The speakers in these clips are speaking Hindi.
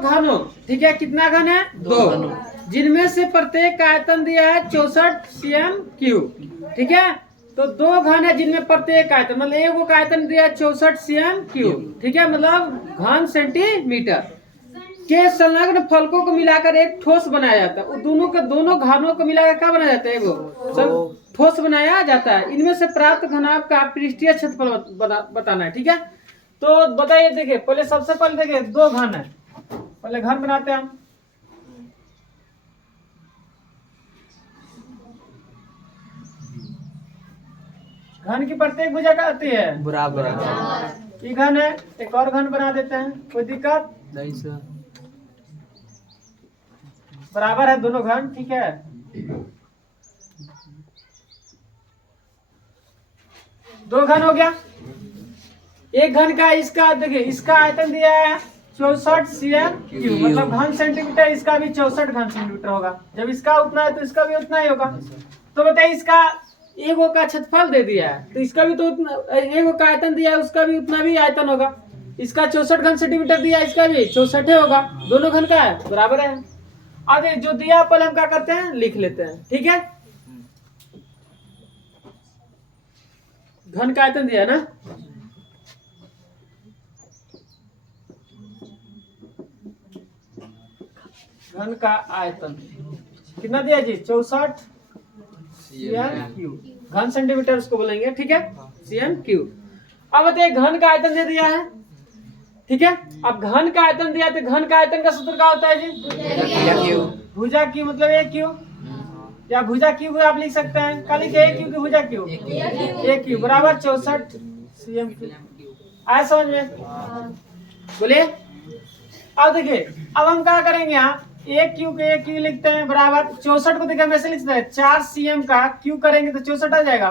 घनों, ठीक है, कितना घन है? 2, जिनमें से प्रत्येक का आयतन दिया है 64 cm3, ठीक है। तो 2 घन है जिनमें प्रत्येक आयतन, मतलब एक का आयतन दिया है 64 cm3, ठीक है, मतलब घन सेंटीमीटर के संलग्न फलकों को मिलाकर एक ठोस बनाया जाता है। दोनों घनों को मिलाकर क्या बनाया जाता है? वो ठोस बनाया जाता है। इनमें से प्राप्त घनाभ का पृष्ठीय क्षेत्रफल बताना है, ठीक है। तो बताइए, देखिए पहले सबसे पहले देखिए 2 घन है, पहले घन बनाते हैं हम। घन की प्रत्येक भुजा क्या होती है? बराबर। ये घन है, एक और घन बना देते हैं, कोई दिक्कत नहीं सर। बराबर है दोनों घन, ठीक है। दो घन हो गया। एक घन का इसका देखिए, इसका आयतन दिया है 64 cm3, मतलब घन सेंटीमीटर, इसका भी 64 घन सेंटीमीटर होगा। जब इसका उतना है तो इसका भी उतना ही होगा। तो बताइए, इसका एगो का क्षेत्रफल दे दिया है, तो इसका भी तो उतना, एगो का आयतन दिया है, उसका भी उतना भी आयतन होगा। इसका 64 घन सेंटीमीटर दिया है, इसका भी 64 होगा। दोनों घन का है, बराबर है। अब जो दिया पहले हम क्या करते हैं, लिख लेते हैं, ठीक है। घन का आयतन दिया है ना, घन का आयतन कितना दिया जी? 64 cm3, घन सेंटीमीटर उसको बोलेंगे, ठीक है, cm3। अब बताइए घन का आयतन दे दिया है, ठीक है। अब घन का आयतन दिया तो घन का आयतन का सूत्र क्या होता है जी? भुजा क्यू, मतलब एक क्यू, या भुजा क्यू भी आप लिख सकते हैं। क्या लिखे? एक क्यू की भुजा क्यू, एक क्यू बराबर 64 cm3। आया समझ में? बोलिए। अब देखिए, अब हम क्या करेंगे, यहाँ एक क्यू के एक क्यू लिखते हैं बराबर 64 को देखिए हम ऐसे लिखते हैं, 4 cm का क्यू करेंगे तो 64 आ जाएगा।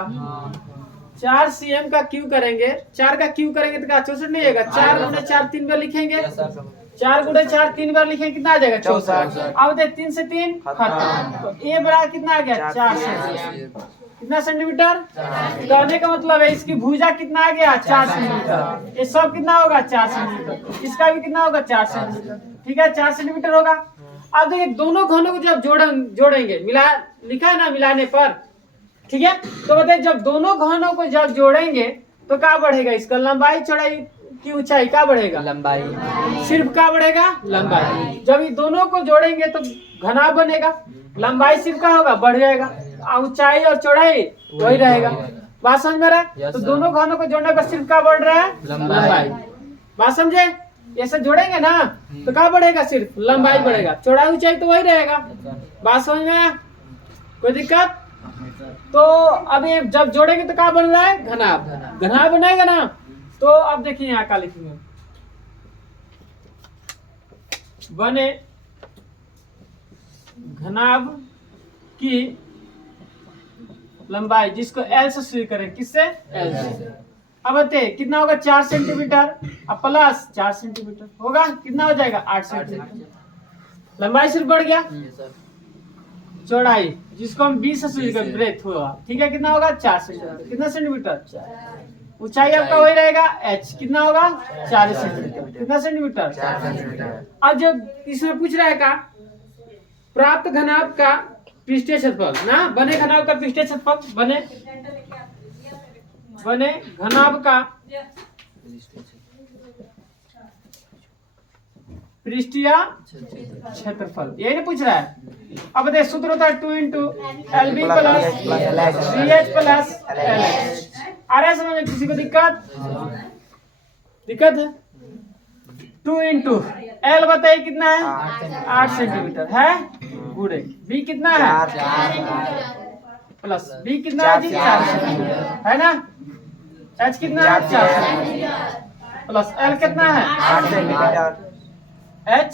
4 cm का क्यू करेंगे, 4 का क्यू करेंगे तो क्या 64 नहीं आएगा? 4 गुणे 4 3 बार लिखेंगे, 4 गुणे 4 3 बार लिखेंगे, कितना आ जाएगा? 64। अब देख 3 से 3 खत्म, तो ए बराबर कितना आ गया? 4 सेंटीमीटर। कितना सेंटीमीटर? कहने का मतलब है इसकी भुजा कितना आ गया? 4 सेंटीमीटर। ये सब कितना होगा? 4 सेंटीमीटर। इसका भी कितना होगा? 4 सेंटीमीटर, ठीक है, 4 सेंटीमीटर होगा। अब देखिए दोनों घनों को जब जोड़ेंगे, मिला लिखा है ना मिलाने पर, ठीक है। तो बताइए जब दोनों घनों को जब जोड़ेंगे तो क्या बढ़ेगा? इसका लंबाई चौड़ाई की ऊंचाई क्या बढ़ेगा? लंबाई। सिर्फ क्या बढ़ेगा? लंबाई। जब ये दोनों को जोड़ेंगे तो घनाभ बनेगा, लंबाई सिर्फ क्या होगा? बढ़ जाएगा, ऊंचाई और चौड़ाई वही रहेगा। बात समझ में रहा है? तो दोनों घनों को जोड़ने पर सिर्फ क्या बढ़ रहा है? लंबाई। बात समझे? ऐसे जोड़ेंगे ना तो क्या बढ़ेगा? सिर्फ लंबाई बढ़ेगा, चौड़ाई ऊंचाई तो वही रहेगा। बात समझ में आया? कोई दिक्कत? तो अभी जब जोड़ेंगे तो क्या बन रहा है? घनाभ। घनाभ बनेगा ना। तो अब देखिए यहाँ क्या लिखेंगे, बने घनाभ की लंबाई, जिसको एल से शुरू करें, किससे? एल से। अब बताइए कितना होगा? 4 सेंटीमीटर, अब प्लस 4 सेंटीमीटर होगा, कितना हो जाएगा? 8 सेंटीमीटर। लंबाई सिर्फ बढ़ गया, चौड़ाई जिसको हम 20 से शुरू करें, ब्रेथ हुआ, ठीक है, कितना होगा? 4 सेंटीमीटर। कितना सेंटीमीटर? ऊंचाई आपका वही रहेगा, एच कितना होगा? 40 सेंटीमीटर। कितना सेंटीमीटर? 4 सेंटीमीटर। अब जो इसमें पूछ रहा है का प्राप्त घनाभ का पृष्ठीय क्षेत्रफल ना, बने घनाभ का पृष्ठीय क्षेत्रफल, बने घनाभ का पृष्ठीय क्षेत्रफल, यही नहीं पूछ रहा है। अब बताइए सूत्र होता है 2 into L B plus B H plus L H. आ रहा है समझ में? किसी को दिक्कत है? 2 इंटू एल बताइए कितना है? 8 सेंटीमीटर है, गुणे बी कितना है? प्लस बी कितना है जी? 4 सेंटीमीटर है ना। एच कितना है? 4 सेंटीमीटर प्लस एल कितना है? 8 सेंटीमीटर। H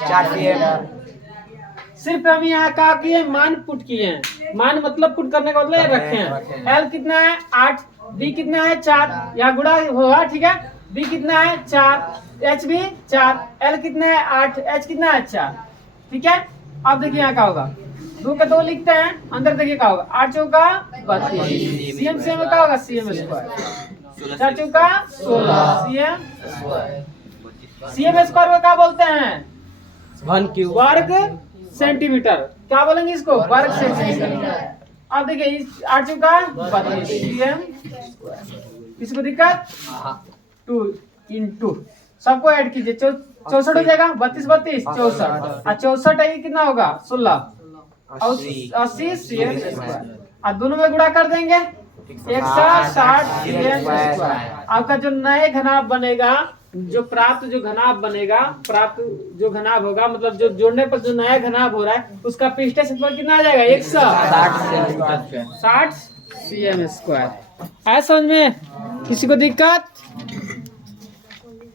4 cm। सिर्फ हम यहाँ का किए मान पुट किए हैं, मान मतलब पुट करने का मतलब रखे हैं। एल कितना है? 8, बी कितना है? 4, यहाँ गुणा होगा, ठीक है। बी कितना है? 4, एच भी 4, एल कितना है? 8, एच कितना है? 4, ठीक है। अब देखिए यहाँ का होगा, 2 का 2 लिखते हैं, अंदर देखिए क्या होगा? 8 चौका 32, सीएम से क्या होगा? CM square. 4 चौका 16, सीएम स्क्वायर में क्या बोलते हैं? 1 क्यूब वर्ग सेंटीमीटर। क्या बोलेंगे इसको? वर्ग सेंटीमीटर। अब देखिए इस आ चुका 32 cm। किसी को दिक्कत? 2 इंटू सबको ऐड कीजिए। 64 हो जाएगा। 32 32 64 और 64 है कितना होगा? 16 80 cm स्क्वायर। और दोनों में गुणा कर देंगे 160 cm स्क्वायर। आपका जो नए घनाभ बनेगा, जो घनाभ बनेगा, जो घनाभ होगा, मतलब जो जोड़ने पर जो नया घनाभ हो रहा है उसका पृष्ठीय क्षेत्रफल कितना आ जाएगा? 160 cm स्क्वायर। है समझ में? किसी को दिक्कत?